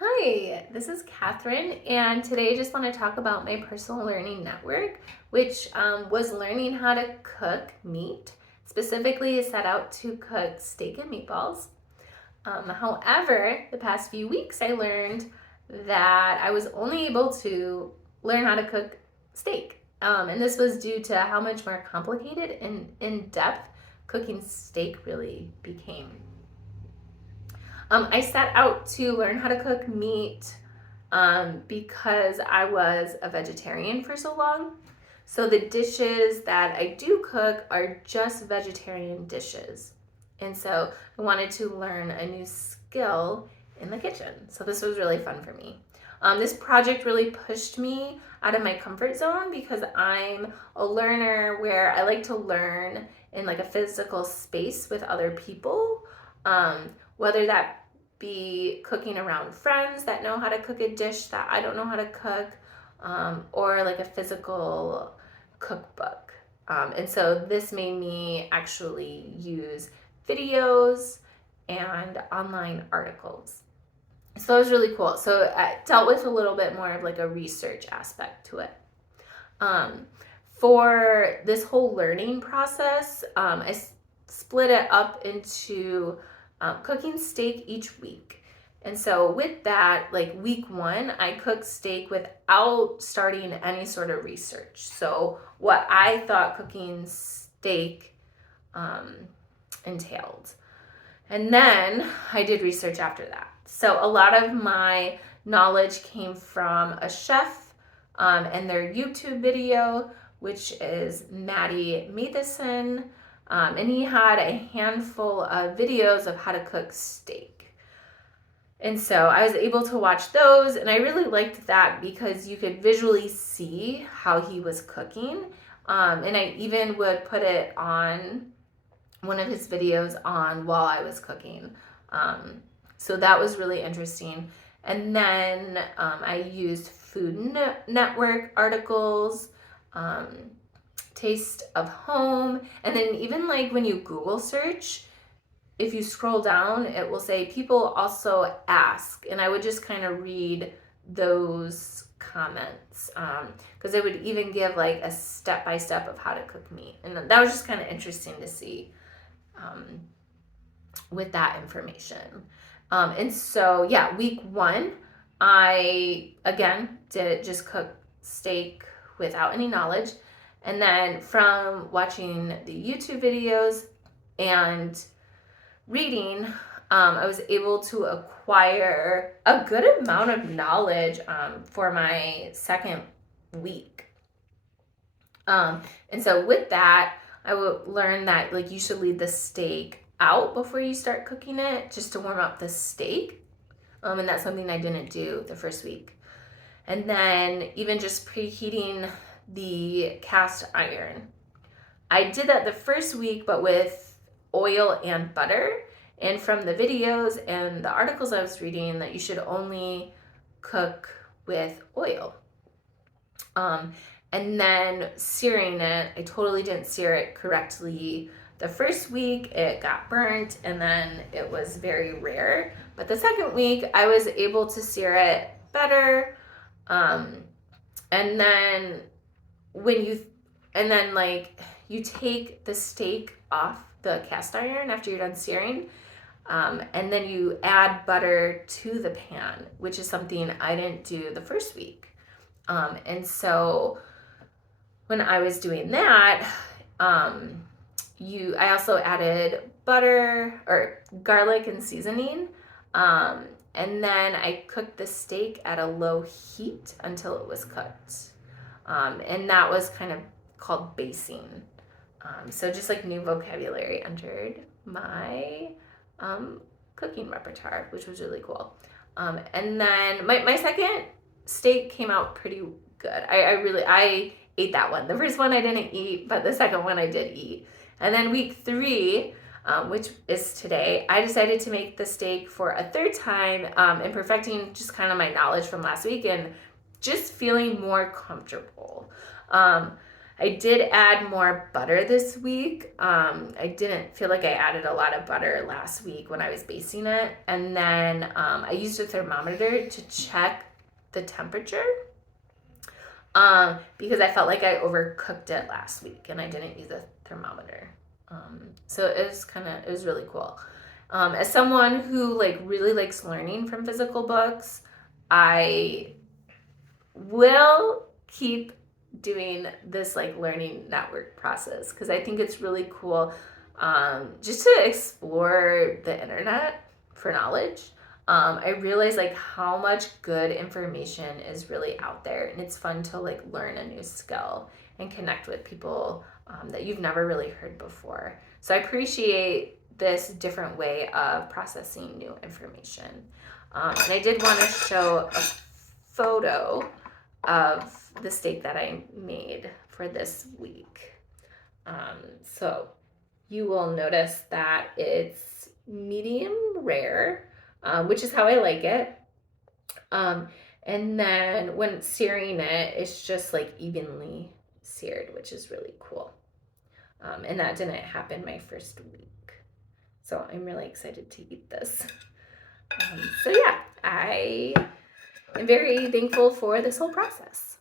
Hi, this is Catherine, and today I just want to talk about my personal learning network, which was learning how to cook meat. Specifically, I set out to cook steak and meatballs. However, the past few weeks I learned that I was only able to learn how to cook steak. And this was due to how much more complicated and in depth cooking steak really became. I set out to learn how to cook meat because I was a vegetarian for so long. So the dishes that I do cook are just vegetarian dishes. And so I wanted to learn a new skill in the kitchen. So this was really fun for me. This project really pushed me out of my comfort zone because I'm a learner where I like to learn in like a physical space with other people, whether that be cooking around friends that know how to cook a dish that I don't know how to cook, or like a physical cookbook. And so this made me actually use videos and online articles. So it was really cool. So I dealt with a little bit more of like a research aspect to it. Um, for this whole learning process, I split it up into cooking steak each week. And so with that, like week one, I cooked steak without starting any sort of research. So what I thought cooking steak um, entailed. And then I did research after that. So a lot of my knowledge came from a chef and their YouTube video, which is Maddie Matheson. And he had a handful of videos of how to cook steak. And so I was able to watch those, and I really liked that because you could visually see how he was cooking. And I even would put it on one of his videos on while I was cooking. So that was really interesting. And then I used Food Network articles, um, Taste of Home, and then even like when you Google search, if you scroll down, it will say people also ask, and I would just kind of read those comments because it would even give like a step by step of how to cook meat, and that was just kind of interesting to see um, with that information. And so, yeah, week one, I again did just cook steak without any knowledge. And then from watching the YouTube videos and reading, I was able to acquire a good amount of knowledge for my second week. And so with that, I would learn that like you should leave the steak out before you start cooking it, just to warm up the steak. And that's something I didn't do the first week. And then even just preheating the cast iron. I did that the first week, but with oil and butter. And from the videos and the articles I was reading, that you should only cook with oil. And then searing it, I totally didn't sear it correctly. The first week it got burnt and then it was very rare. But the second week I was able to sear it better. And then when you, and then like you take the steak off the cast iron after you're done searing. And then you add butter to the pan, which is something I didn't do the first week. And so when I was doing that, I also added butter or garlic and seasoning. And then I cooked the steak at a low heat until it was cooked. And that was kind of called basing. So just like new vocabulary entered my cooking repertoire, which was really cool. And then my second steak came out pretty good. I ate that one. The first one I didn't eat, but the second one I did eat. And then week three, which is today, I decided to make the steak for a third time and perfecting just kind of my knowledge from last week and just feeling more comfortable. I did add more butter this week. I didn't feel like I added a lot of butter last week when I was basting it. And then I used a thermometer to check the temperature because I felt like I overcooked it last week and I didn't use a thermometer. So it was really cool. As someone who like really likes learning from physical books, I will keep doing this like learning network process because I think it's really cool just to explore the internet for knowledge. I realize like how much good information is really out there, and it's fun to like learn a new skill and connect with people that you've never really heard before. So I appreciate this different way of processing new information. And I did want to show a photo of the steak that I made for this week. So you will notice that it's medium rare, which is how I like it. And then when searing it, it's just like evenly seared, which is really cool. And that didn't happen my first week. So I'm really excited to eat this. So yeah, I am very thankful for this whole process.